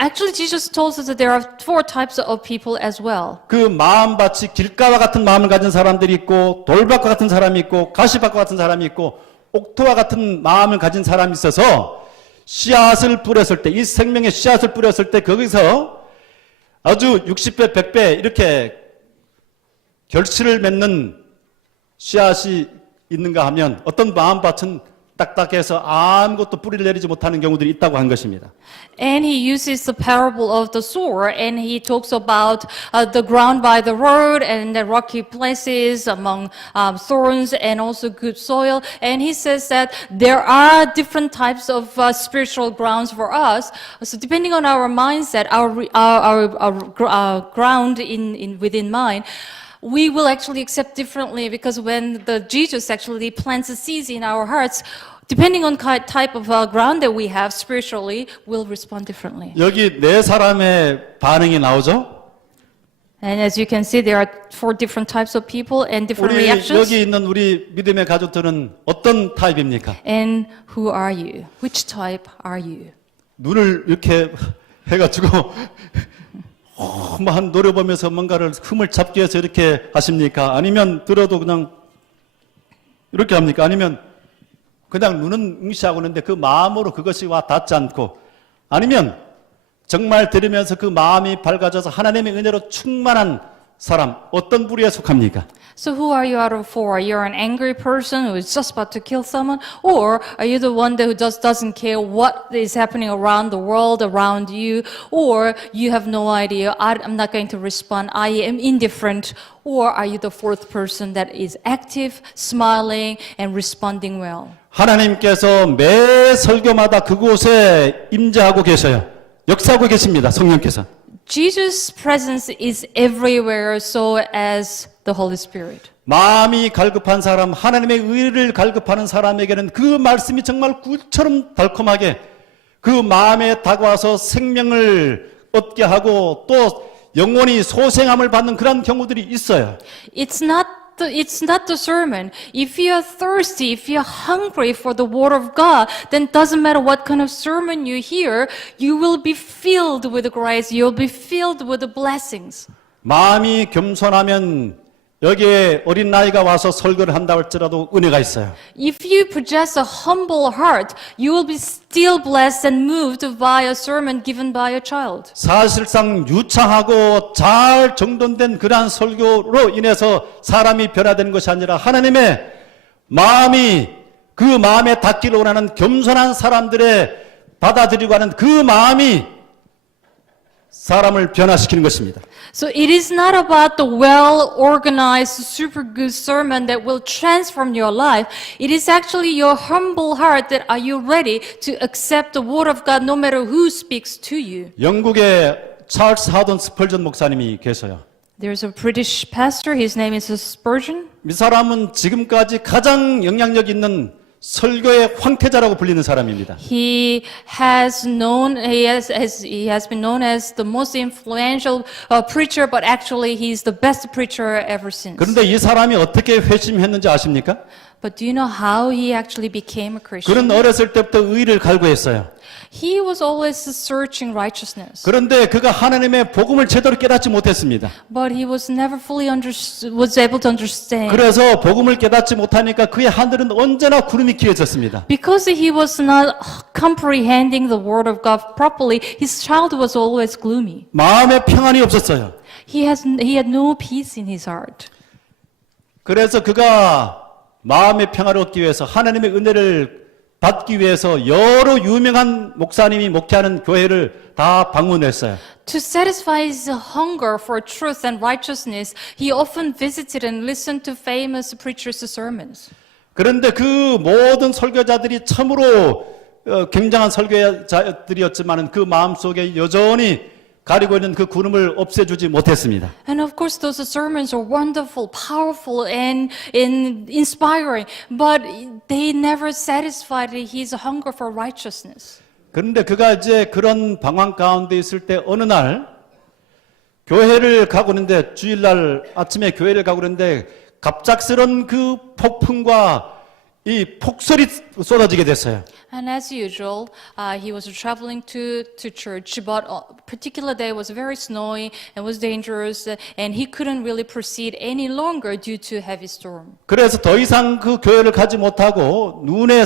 Actually, Jesus told us that there are four types of people as well. 그 마음밭이 길가와 같은 마음을 가진 사람들이 있고 돌밭과 같은 사람이 있고 가시밭과 같은 사람이 있고 옥토와 같은 마음을 가진 사람이 있어서 씨앗을 뿌렸을 때, 이 생명의 씨앗을 뿌렸을 때 거기서 아주 60배, 100배 이렇게 결실을 맺는 씨앗이 있는가 하면 어떤 마음밭은 딱딱해서 아무것도 뿌리를 내리지 못하는 경우들이 있다고 한 것입니다. And he uses the parable of the sower, and he talks about the ground by the road and the rocky places among thorns and also good soil. And he says that there are different types of spiritual grounds for us. So depending on our mindset, our ground within mind, we will actually accept differently, because when Jesus actually plants the seeds in our hearts, depending on type of ground that we have spiritually, we'll respond differently. 여기 네 사람의 반응이 나오죠? And as you can see, there are four different types of people and different 우리 reactions. 여기 있는 우리 믿음의 가족들은 어떤 타입입니까? And who are you? Which type are you? 눈을 이렇게 해가지고 한 노려보면서 뭔가를 흠을 잡기 위해서 이렇게 하십니까? 아니면 들어도 그냥 이렇게 합니까? 아니면 그냥 눈은 응시하고 있는데 그 마음으로 그것이 와 닿지 않고, 아니면 정말 들으면서 그 마음이 밝아져서 하나님의 은혜로 충만한 사람, 어떤 부류에 속합니까? So who are you out of four? You're an angry person who is just about to kill someone? Or are you the one who just doesn't care what is happening around the world, around you? Or you have no idea, I'm not going to respond, I am indifferent? Or are you the fourth person that is active, smiling, and responding well? 하나님께서 매 설교마다 그곳에 임재하고 계셔요. 역사하고 계십니다. 성령께서. Jesus' presence is everywhere, so as the Holy Spirit. 마음이 갈급한 사람, 하나님의 의를 갈급하는 사람에게는 그 말씀이 정말 꿀처럼 달콤하게 그 마음에 다가와서 생명을 얻게 하고 또 영원히 소생함을 받는 그런 경우들이 있어요. It's not the sermon. If you are thirsty, if you are hungry for the word of God, then doesn't matter what kind of sermon you hear, you will be filled with grace. You'll be filled with the blessings. 마음이 겸손하면 여기에 어린 나이가 와서 설교를 한다 할지라도 은혜가 있어요. If you possess a humble heart, you will be still blessed and moved by a sermon given by a child. 사실상 유창하고 잘 정돈된 그러한 설교로 인해서 사람이 변화되는 것이 아니라 하나님의 마음이 그 마음에 닿기를 원하는 겸손한 사람들의 받아들이고 하는 그 마음이 사람을 변화시키는 것입니다. So it is not about the well-organized, super good sermon that will transform your life. It is actually your humble heart that are you ready to accept the word of God no matter who speaks to you. 영국에 찰스 하던 스펄전 목사님이 계셔요. There's a British pastor, his name is Spurgeon. 이 사람은 지금까지 가장 영향력 있는 설교의 황태자라고 불리는 사람입니다. He has been known as the most influential preacher, but actually he's the best preacher ever since. 그런데 이 사람이 어떻게 회심했는지 아십니까? But do you know how he actually became a Christian? 그는 어렸을 때부터 의를 갈구했어요. He was always searching righteousness, 그런데 그가 하나님의 복음을 제대로 깨닫지 못했습니다. but he was never fully was able to understand. 그래서 복음을 깨닫지 못하니까 그의 하늘은 언제나 구름이 끼어졌습니다. Because he was not comprehending the word of God properly, his child was always gloomy. 마음에 평안이 없었어요. He had no peace in his heart. 그래서 그가 마음의 평화를 얻기 위해서 하나님의 은혜를 받기 위해서 여러 유명한 목사님이 목회하는 교회를 다 방문했어요. To satisfy his hunger for truth and righteousness, he often visited and listened to famous preachers' sermons. 그런데 그 모든 설교자들이 참으로 굉장한 설교자들이었지만 그 마음속에 여전히 가리고 있는 그 구름을 없애주지 못했습니다. And of course, those sermons are wonderful, powerful, and inspiring, but they never satisfied his hunger for righteousness. 그런데 그가 이제 그런 방황 가운데 있을 때 어느 날 교회를 가고 있는데 주일날 아침에 교회를 가고 있는데 갑작스런 그 폭풍과 이 폭설이 쏟아지게 됐어요. And as usual, he was traveling to church, but a particular day was very snowy and was dangerous, and he couldn't really proceed any longer due to heavy storm. 그래서 더 이상 그 교회를 가지 못하고 눈에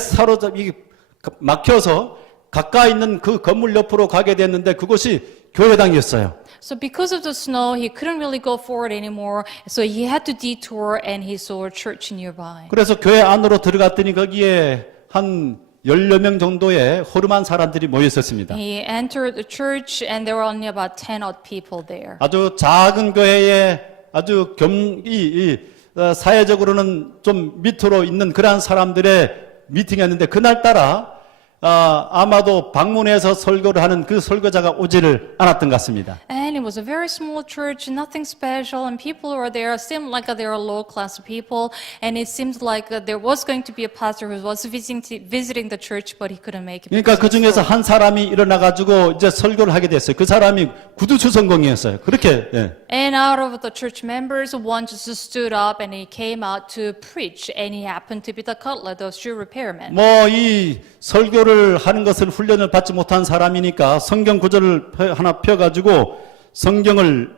막혀서 가까이 있는 그 건물 옆으로 가게 됐는데 그곳이 교회당이었어요. So because of the snow, he couldn't really go forward anymore, so he had to detour and he saw a church nearby. 그래서 교회 안으로 들어갔더니 거기에 한 10여 명 정도의 허름한 사람들이 모여 있었습니다. He entered the church and there were only about 10 odd people there. 아주 작은 교회에 아주 사회적으로는 좀 밑으로 있는 그러한 사람들의 미팅이었는데 그날따라 아마도 방문해서 설교를 하는 그 설교자가 오지를 않았던 것 같습니다. And it was a very small church, nothing special, and people who were there seemed like they were low-class people, and it seemed like there was going to be a pastor who was visiting the church, but he couldn't make it. 그러니까 그 중에서 한 사람이 일어나가지고 이제 설교를 하게 됐어요. 그 사람이 구두주선공이었어요. 그렇게. 예. And out of the church members, one just stood up and he came out to preach, and he happened to be the cutler, the shoe repairman. 뭐 이 설교를 하는 것을 훈련을 받지 못한 사람이니까 성경 구절을 하나 펴가지고 성경을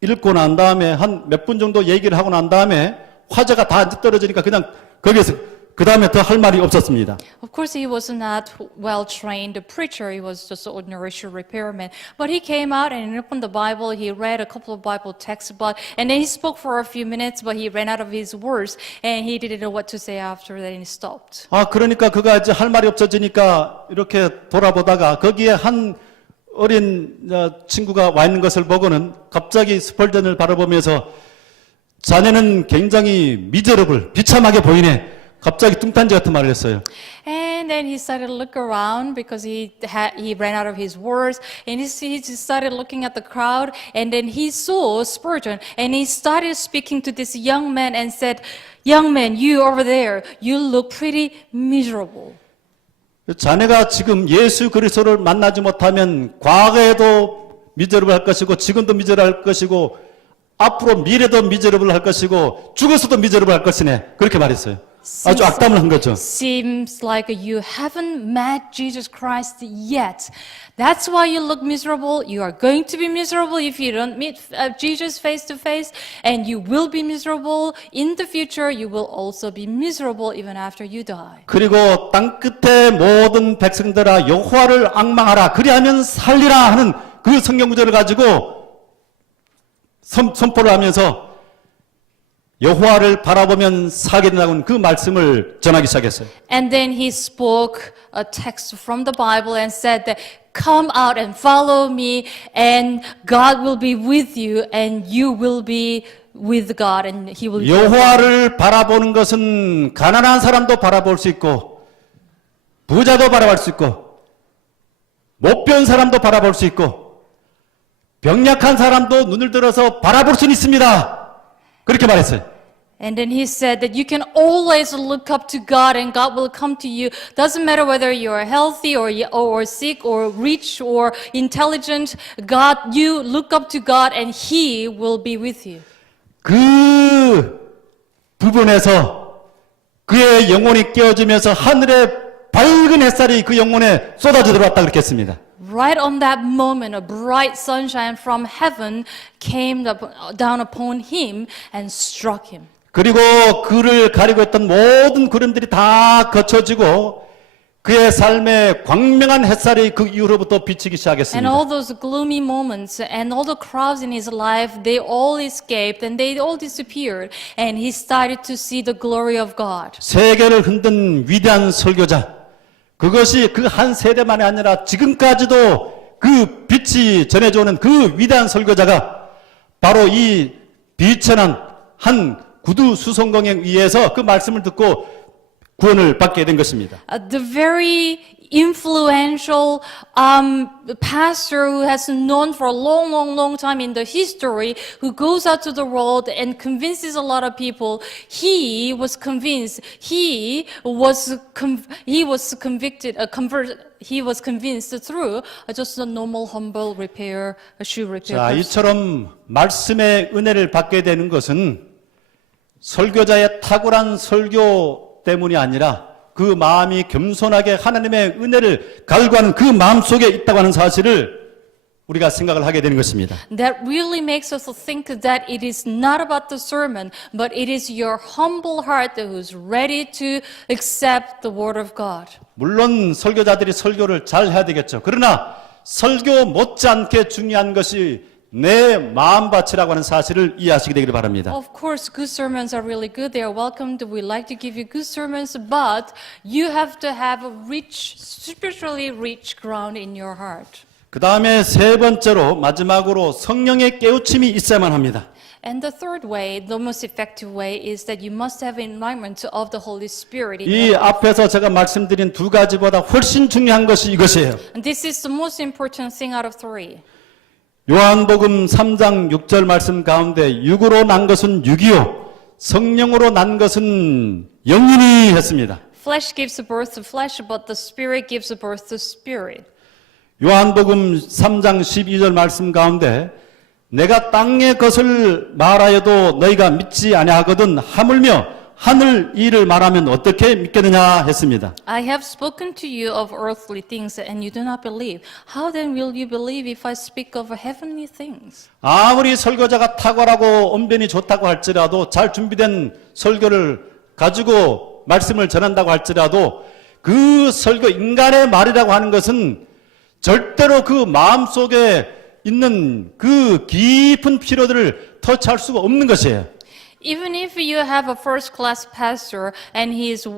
읽고 난 다음에 한 몇 분 정도 얘기를 하고 난 다음에 화제가 다 떨어지니까 그냥 거기에서 그 다음에 더 할 말이 없었습니다. Of course, he was not well-trained preacher. He was just an ordinary shoe repairman. But he came out and opened the Bible. He read a couple of Bible texts, and then he spoke for a few minutes, but he ran out of his words, and he didn't know what to say after that, and he stopped. 그러니까 그가 이제 할 말이 없어지니까 이렇게 돌아보다가 거기에 한 어린 친구가 와 있는 것을 보고는 갑자기 스펄전을 바라보면서 자네는 굉장히 미저러블, 비참하게 보이네. 갑자기 뚱딴지 같은 말을 했어요. And then he started to look around because he ran out of his words, and he just started looking at the crowd, and then he saw Spurgeon, and he started speaking to this young man and said, "Young man, you over there, you look pretty miserable." 자네가 지금 예수 그리스도를 만나지 못하면 과거에도 미저러블 할 것이고 지금도 미저러블 할 것이고 앞으로 미래도 미저러블 할 것이고 죽어서도 미저러블 할 것이네. 그렇게 말했어요. 아주 악담을 한 거죠. Seems like you haven't met Jesus Christ yet. That's why you look miserable. You are going to be miserable if you don't meet Jesus face to face, and you will be miserable in the future. You will also be miserable even after you die. 그리고 땅 끝의 모든 백성들아 여호와를 앙망하라. 그리하면 살리라 하는 그 성경 구절을 가지고 선포를 하면서 여호와를 바라보면 살게 된다는 그 말씀을 전하기 시작했어요. And then he spoke a text from the Bible and said that come out and follow me, and God will be with you, and you will be with God, and He will. 여호와를 바라보는 것은 가난한 사람도 바라볼 수 있고 부자도 바라볼 수 있고 못 배운 사람도 바라볼 수 있고 병약한 사람도 눈을 들어서 바라볼 수는 있습니다. 그렇게 말했어요. And then he said that you can always look up to God and God will come to you. Doesn't matter whether you're healthy or sick or rich or intelligent. God, you look up to God and He will be with you. 그 부분에서 그의 영혼이 깨어지면서 하늘의 밝은 햇살이 그 영혼에 쏟아져 들어왔다 그랬겠습니다. Right on that moment, a bright sunshine from heaven came down upon him and struck him. 그리고 그를 가리고 있던 모든 구름들이 다 거쳐지고 그의 삶에 광명한 햇살이 그 이후로부터 비치기 And 시작했습니다. all those gloomy moments and all the crowds in his life, they all escaped and they all disappeared. And he started to see the glory of God. 세계를 흔든 위대한 설교자. 그것이 그 한 세대만이 아니라 지금까지도 그 빛이 전해져 오는 그 위대한 설교자가 바로 이 비천한 한 구두 수송공에 의해서 그 말씀을 듣고 구원을 받게 된 것입니다. The very influential pastor who has known for a long time in the history, who goes out to the world and convinces a lot of people, he was convinced, he was convinced through just a normal humble repair, a shoe repair 자, person. 이처럼 말씀의 은혜를 받게 되는 것은 설교자의 탁월한 설교 때문이 아니라 그 마음이 겸손하게 하나님의 은혜를 갈구하는 그 마음 속에 있다고 하는 사실을 우리가 생각을 하게 되는 것입니다. That really makes us think that it is not about the sermon, but it is your humble heart who's ready to accept the word of God. 물론 설교자들이 설교를 잘 해야 되겠죠. 그러나 설교 못지않게 중요한 것이 내 마음밭이라고 하는 사실을 이해하시게 되기를 바랍니다. Of course, good sermons are really good. They are welcomed. We like to give you good sermons, but you have to have a rich, spiritually rich ground in your heart. 그 다음에 세 번째로 마지막으로 성령의 깨우침이 있어야만 합니다. And the third way, the most effective way, is that you must have enlightenment of the Holy Spirit in 이 your life. 앞에서 제가 말씀드린 두 가지보다 훨씬 중요한 것이 이것이에요. And this is the most important thing out of three. 요한복음 3장 6절 말씀 가운데 육으로 난 것은 육이요 성령으로 난 것은 영이니 했습니다. Flesh gives birth to flesh, but the Spirit gives birth to spirit. 요한복음 3장 12절 말씀 가운데 내가 땅의 것을 말하여도 너희가 믿지 아니하거든 하물며 하늘 일을 말하면 어떻게 믿겠느냐 했습니다. I have spoken to you of earthly things and you do not believe. How then will you believe if I speak of heavenly things? 아무리 설교자가 탁월하고 언변이 좋다고 할지라도 잘 준비된 설교를 가지고 말씀을 전한다고 할지라도 그 설교 인간의 말이라고 하는 것은 절대로 그 마음속에 있는 그 깊은 피로들을 터치할 수가 없는 것이에요. Even if you have a first-class pastor and his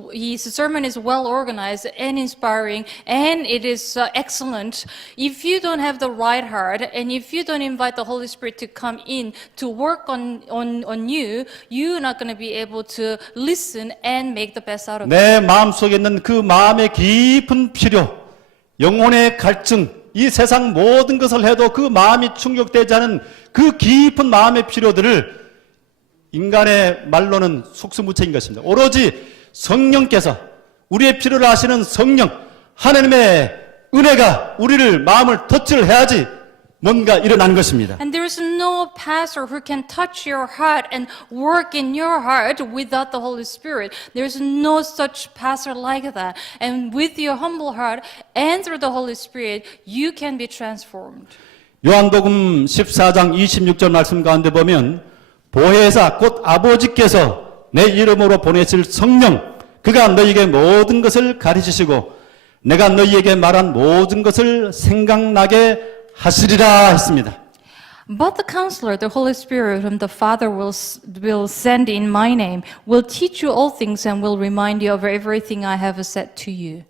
sermon is well organized and inspiring and it is excellent, if you don't have the right heart and if you don't invite the Holy Spirit to come in to work on you, you're not going to be able to listen and make the best out of it. 내 마음속에 있는 그 마음의 깊은 필요, 영혼의 갈증, 이 세상 모든 것을 해도 그 마음이 충족되지 않은 그 깊은 마음의 필요들을 인간의 말로는 속수무책인 것입니다. 오로지 성령께서 우리의 필요를 아시는 성령, 하나님의 은혜가 우리를 마음을 터치를 해야지 뭔가 일어난 것입니다. And there is no pastor who can touch your heart and work in your heart without the Holy Spirit. There is no such pastor like that. And with your humble heart and through the Holy Spirit, you can be transformed. 요한복음 14장 26절 말씀 가운데 보면 보혜사 곧 아버지께서 내 이름으로 보내실 성령 그가 너희에게 모든 것을 가르치시고 내가 너희에게 말한 모든 것을 생각나게 하시리라 했습니다. But the Counselor, the Holy Spirit, whom the Father will send in my name, will teach you all things and will remind you of everything I have said to you.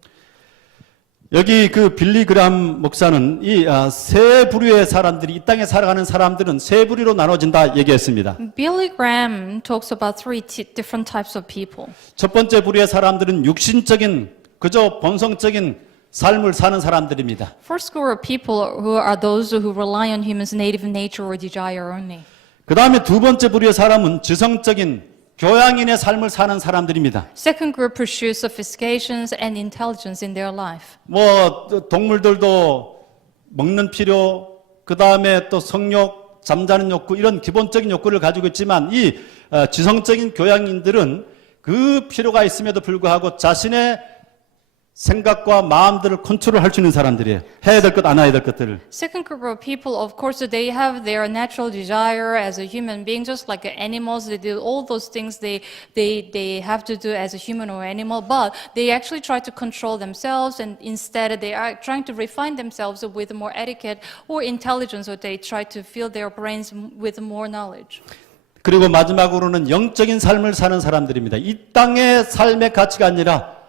여기 그 빌리 그람 목사는 이 세 부류의 사람들이 이 땅에 살아가는 사람들은 세 부류로 나눠진다 얘기했습니다. Billy Graham talks about three different types of people. 첫 번째 부류의 사람들은 육신적인 그저 본성적인 삶을 사는 사람들입니다. First group of people who are those who rely on human's native nature or desire only. 그 다음에 두 번째 부류의 사람은 지성적인 교양인의 삶을 사는 사람들입니다. Second group pursues sophistications and intelligence in their life. 뭐 동물들도 먹는 필요, 그 다음에 또 성욕, 잠자는 욕구 이런 기본적인 욕구를 가지고 있지만 이 지성적인 교양인들은 그 필요가 있음에도 불구하고 자신의 생각과 마음들을 컨트롤할 수 있는 사람들이에요. 해야 될 것, 안 해야 될 것들을. Second group of people, of course, they have their natural desire as a human being, just like animals. They do all those things they have to do as a human or animal, but they actually try to control themselves, and instead they are trying to refine themselves with more etiquette or intelligence, or they try to fill their brains with more knowledge. 그리고 마지막으로는 영적인 삶을 사는 사람들입니다. 이 땅의 삶의 가치가 아니라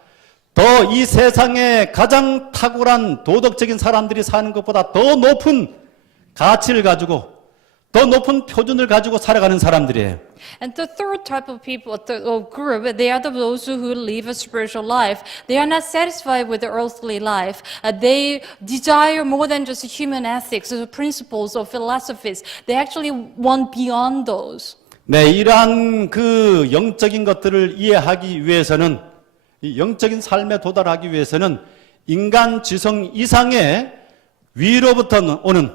더 이 세상에 가장 탁월한 도덕적인 사람들이 사는 것보다 더 높은 가치를 가지고 더 높은 표준을 가지고 살아가는 사람들이에요. And the third type of people, or group, they are those who live a spiritual life. They are not satisfied with the earthly life. They desire more than just human ethics, or principles, or philosophies. They actually want beyond those. 네, 이러한 그 영적인 것들을 이해하기 위해서는 이 영적인 삶에 도달하기 위해서는 인간 지성 이상의 위로부터 오는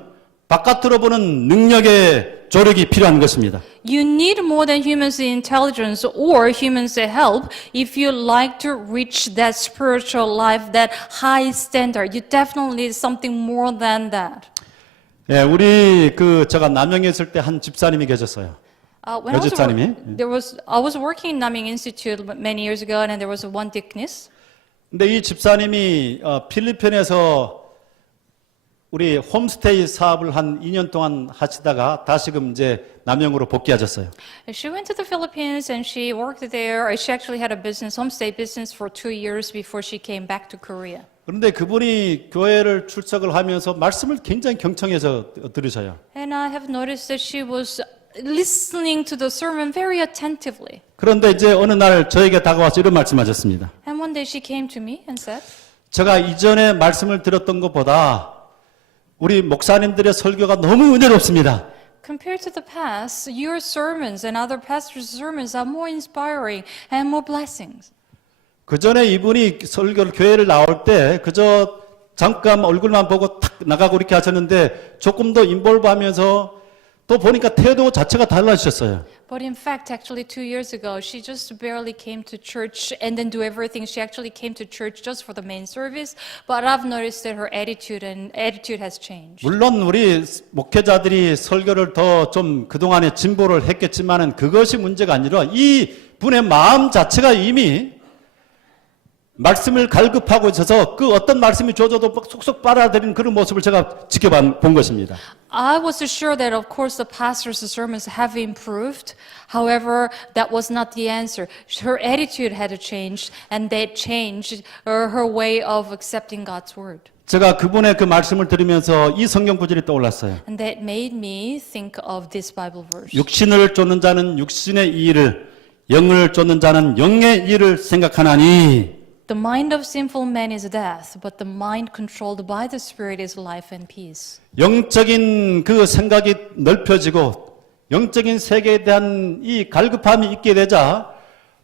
바깥으로 보는 능력의 조력이 필요한 것입니다. You need more than humans' intelligence or humans' help if you like to reach that spiritual life, that high standard. You definitely need something more than that. 예, 우리 제가 남영에 있을 때 한 집사님이 계셨어요. When I was working in Naming Institute many years ago, and there was one deaconess. 근데 이 집사님이 필리핀에서 우리 홈스테이 사업을 한 2년 동안 하시다가 다시금 이제 남영으로 복귀하셨어요. She went to the Philippines and she worked there. She actually had a business, homestay business, for 2 years before she came back to Korea. 그런데 그분이 교회를 출석을 하면서 말씀을 굉장히 경청해서 들으셔요. And I have noticed that she was listening to the sermon very attentively. 그런데 이제 어느 날 저에게 다가와서 이런 말씀하셨습니다. And one day she came to me and said, 제가 이전에 말씀을 들었던 것보다 우리 목사님들의 설교가 너무 은혜롭습니다. compared to the past, your sermons and other pastors' sermons are more inspiring and more blessings. 그 전에 이분이 설교를 교회를 나올 때 그저 잠깐 얼굴만 보고 탁 나가고 이렇게 하셨는데 조금 더 인볼브하면서 또 보니까 태도 자체가 달라지셨어요. But in fact, actually 2 years ago, she just barely came to church and then do everything. She actually came to church just for the main service. But I've noticed that her attitude has changed. 물론 우리 목회자들이 설교를 더 좀 그동안에 진보를 했겠지만은 그것이 문제가 아니라 이 분의 마음 자체가 이미 말씀을 갈급하고 있어서 그 어떤 말씀이 줘줘도 쏙쏙 빨아들이는 그런 모습을 제가 지켜본 것입니다. I was sure that, of course, the pastor's sermons have improved. However, that was not the answer. Her attitude had changed, and that changed her way of accepting God's word. 제가 그분의 그 말씀을 들으면서 이 성경 구절이 떠올랐어요. And that made me think of this Bible verse. 육신을 쫓는 자는 육신의 일을, 영을 쫓는 자는 영의 일을 생각하나니 The mind of sinful man is death, but the mind controlled by the Spirit is life and peace. 영적인 그 생각이 넓혀지고 영적인 세계에 대한 이 갈급함이 있게 되자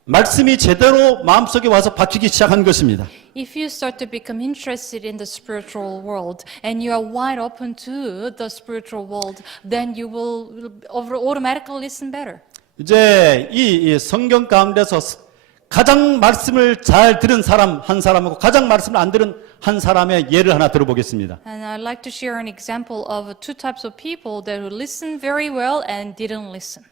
말씀이 제대로 마음속에 와서 박히기 시작한 것입니다. If you start to become interested in the spiritual world and you are wide open to the spiritual world, then you will automatically listen better. 이제 이 성경 가운데서 가장 말씀을 잘 들은 사람 한 사람하고 가장 말씀을 안 들은 한 사람의 예를 하나 들어보겠습니다. And I'd like to share an example of two types of people that who listened very well and didn't listen.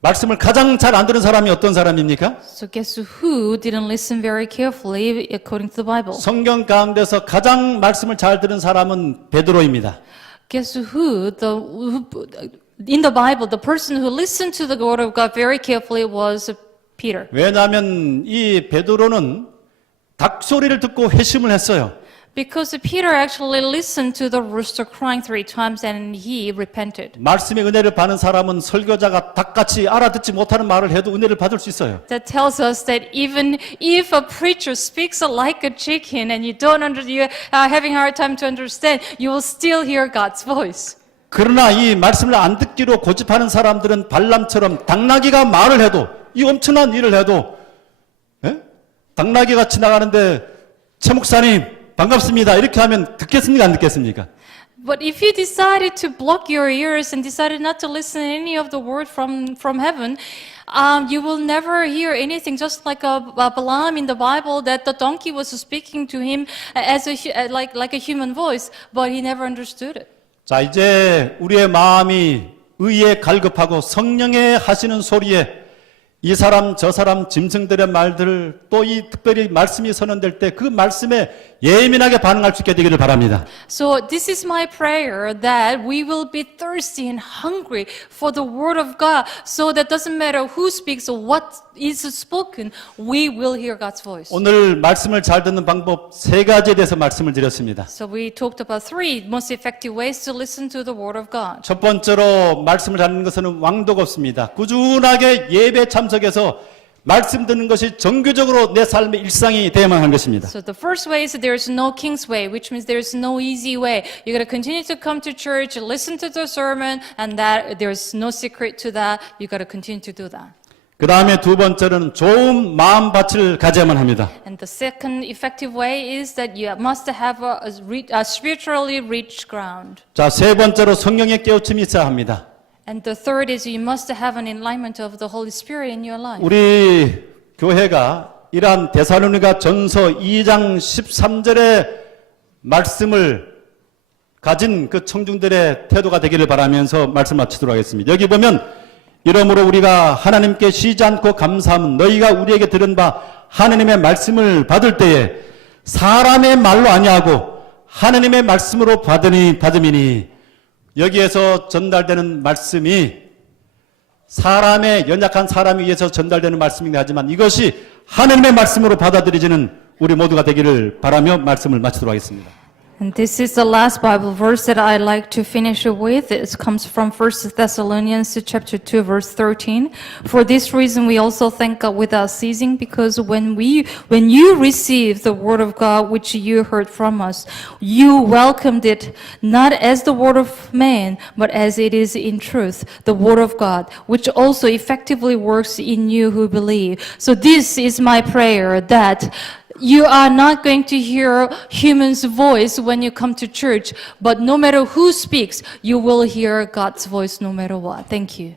말씀을 가장 잘 안 들은 사람이 어떤 사람입니까? So guess who didn't listen very carefully according to the Bible? 성경 가운데서 가장 말씀을 잘 들은 사람은 베드로입니다. Guess who in the Bible, the person who listened to the word of God very carefully was Peter. 왜냐하면 이 베드로는 닭 소리를 듣고 회심을 했어요. Because Peter actually listened to the rooster crying 3 times and he repented. 말씀의 은혜를 받는 사람은 설교자가 닭같이 알아듣지 못하는 말을 해도 은혜를 받을 수 있어요. That tells us that even if a preacher speaks like a chicken and you are having a hard time to understand, you will still hear God's voice. 그러나 이 말씀을 안 듣기로 고집하는 사람들은 발람처럼 당나귀가 말을 해도 이 엄청난 일을 해도 예? 당나귀가 지나가는데 최 목사님 반갑습니다 이렇게 하면 듣겠습니까 안 듣겠습니까? But if you decided to block your ears and decided not to listen to any of the word from heaven, you will never hear anything. Just like Balaam in the Bible, that the donkey was speaking to him as like a human voice, but he never understood it. 자 이제 우리의 마음이 의에 갈급하고 성령의 하시는 소리에 이 사람 저 사람 짐승들의 말들 또 이 특별히 말씀이 선언될 때 그 말씀에 예민하게 반응할 수 있게 되기를 바랍니다. So this is my prayer that we will be thirsty and hungry for the word of God, so that doesn't matter who speaks or what is spoken, we will hear God's voice. 오늘 말씀을 잘 듣는 방법 세 가지에 대해서 말씀을 드렸습니다. So we talked about three most effective ways to listen to the word of God. 첫 번째로 말씀을 잘 듣는 것은 왕도가 없습니다. 꾸준하게 예배 참석해서 말씀 듣는 것이 정규적으로 내 삶의 일상이 되어야만 하는 것입니다. So the first way is there's no king's way, which means there's no easy way. You got to continue to come to church, listen to the sermon, and that there's no secret to that. You got to continue to do that. 그 다음에 두 번째는 좋은 마음밭을 가져야만 합니다. And the second effective way is that you must have a spiritually rich ground. 자, 세 번째로 성령의 깨우침이 있어야 합니다. And the third is you must have an enlightenment of the Holy Spirit in your life. 우리 교회가 이러한 데살로니가 전서 2장 13절의 말씀을 가진 그 청중들의 태도가 되기를 바라면서 말씀 마치도록 하겠습니다. 여기 보면 이러므로 우리가 하나님께 쉬지 않고 감사함은 너희가 우리에게 들은 바 하나님의 말씀을 받을 때에 사람의 말로 아니하고 하나님의 말씀으로 받음이니 여기에서 전달되는 말씀이 사람의 연약한 사람에 의해서 전달되는 말씀이긴 하지만 이것이 하나님의 말씀으로 받아들여지는 우리 모두가 되기를 바라며 말씀을 마치도록 하겠습니다. And this is the last Bible verse that I'd like to finish with. It comes from 1 Thessalonians chapter 2 verse 13. For this reason we also thank God without ceasing, because when you received the word of God which you heard from us, you welcomed it not as the word of man, but as it is in truth, the word of God, which also effectively works in you who believe. So this is my prayer, that you are not going to hear human's voice when you come to church, but no matter who speaks, you will hear God's voice no matter what. Thank you.